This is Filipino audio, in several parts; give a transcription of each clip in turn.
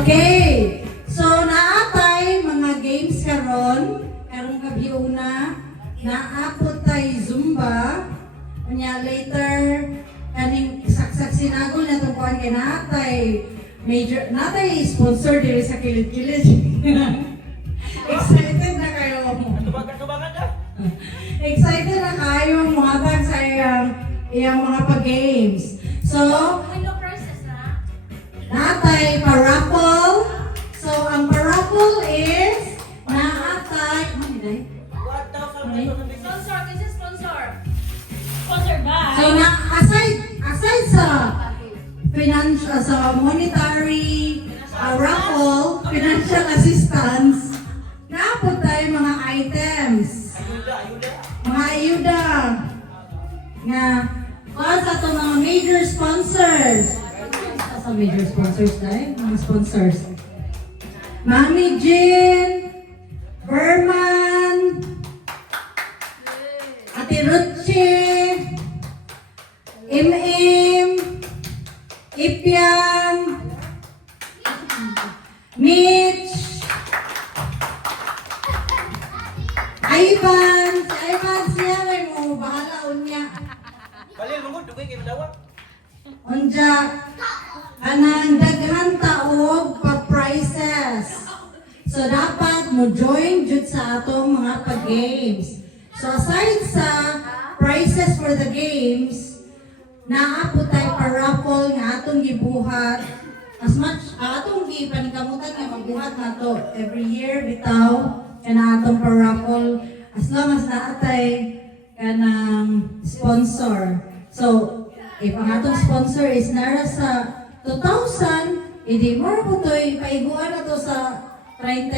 Okay. So naatay mga games karong gabi una naapot tay Zumba. Unya later kaning saksak sinagol na tong kuan kay naatay major natay sponsor diri sa kilid-kilid. Excited na kayo. Tubagan ka? Excited na kayo muhatag sa iyang mga pag-games. So, Hello process na. natay paraffle. So, ang paraffle is naatay, ano yun? 1,000 pesos ang bigay. Sponsor, kasi sponsor. Sponsor ba? So, aside sa financial, sa monetary raffle, financial assistance, naapot tayo mga items. Ayuda. Mga ayuda. Nga, para sa itong mga major sponsors. Sa major sponsors tayo, mga sponsors. Mami Jean, Berman, Ate Ruchi, Im, Ipyan, Mitch, Ivan, si Ivan siya may mo bahala unya. Balil mo dugay kay madawat. Unja anang daghan taog pa prizes. So dapat mo join jud sa atong mga pag-games. So aside sa prizes for the games, naapot tay pa-raffle nga atong gibuhat. As much atong gipanikamutan nga magbuhat nato every year bitaw kana atong pa-raffle as long as naatay kanang sponsor. So if ang atong sponsor is nara sa 2,000, hindi mo po ito'y paiguan na to sa 30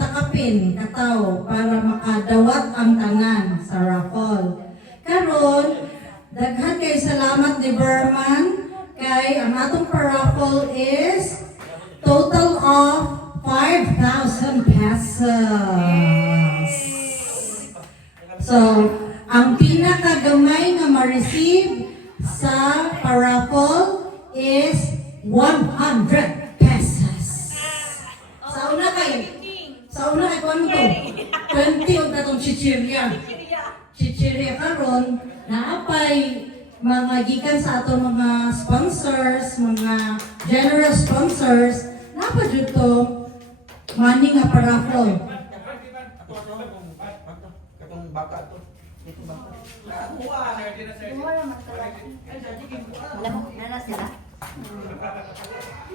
kapin kataw para makadawat ang tangan sa raffle. Karon, daghan kay salamat ni Berman kay ang atong pa-raffle is total of 5,000 pesos. So, ang pinakagamay nga ma-receive sa pa-raffle is 100 pesos. Sa una kayo, sa una kay kung to, 20 og natong chichirya. Chichirya karon naapay mga gikan sa ato mga sponsors, mga generous sponsors, naapa jud to money nga pa-raffle. Katong baka to. Ito baka. Alam mo, nana sila.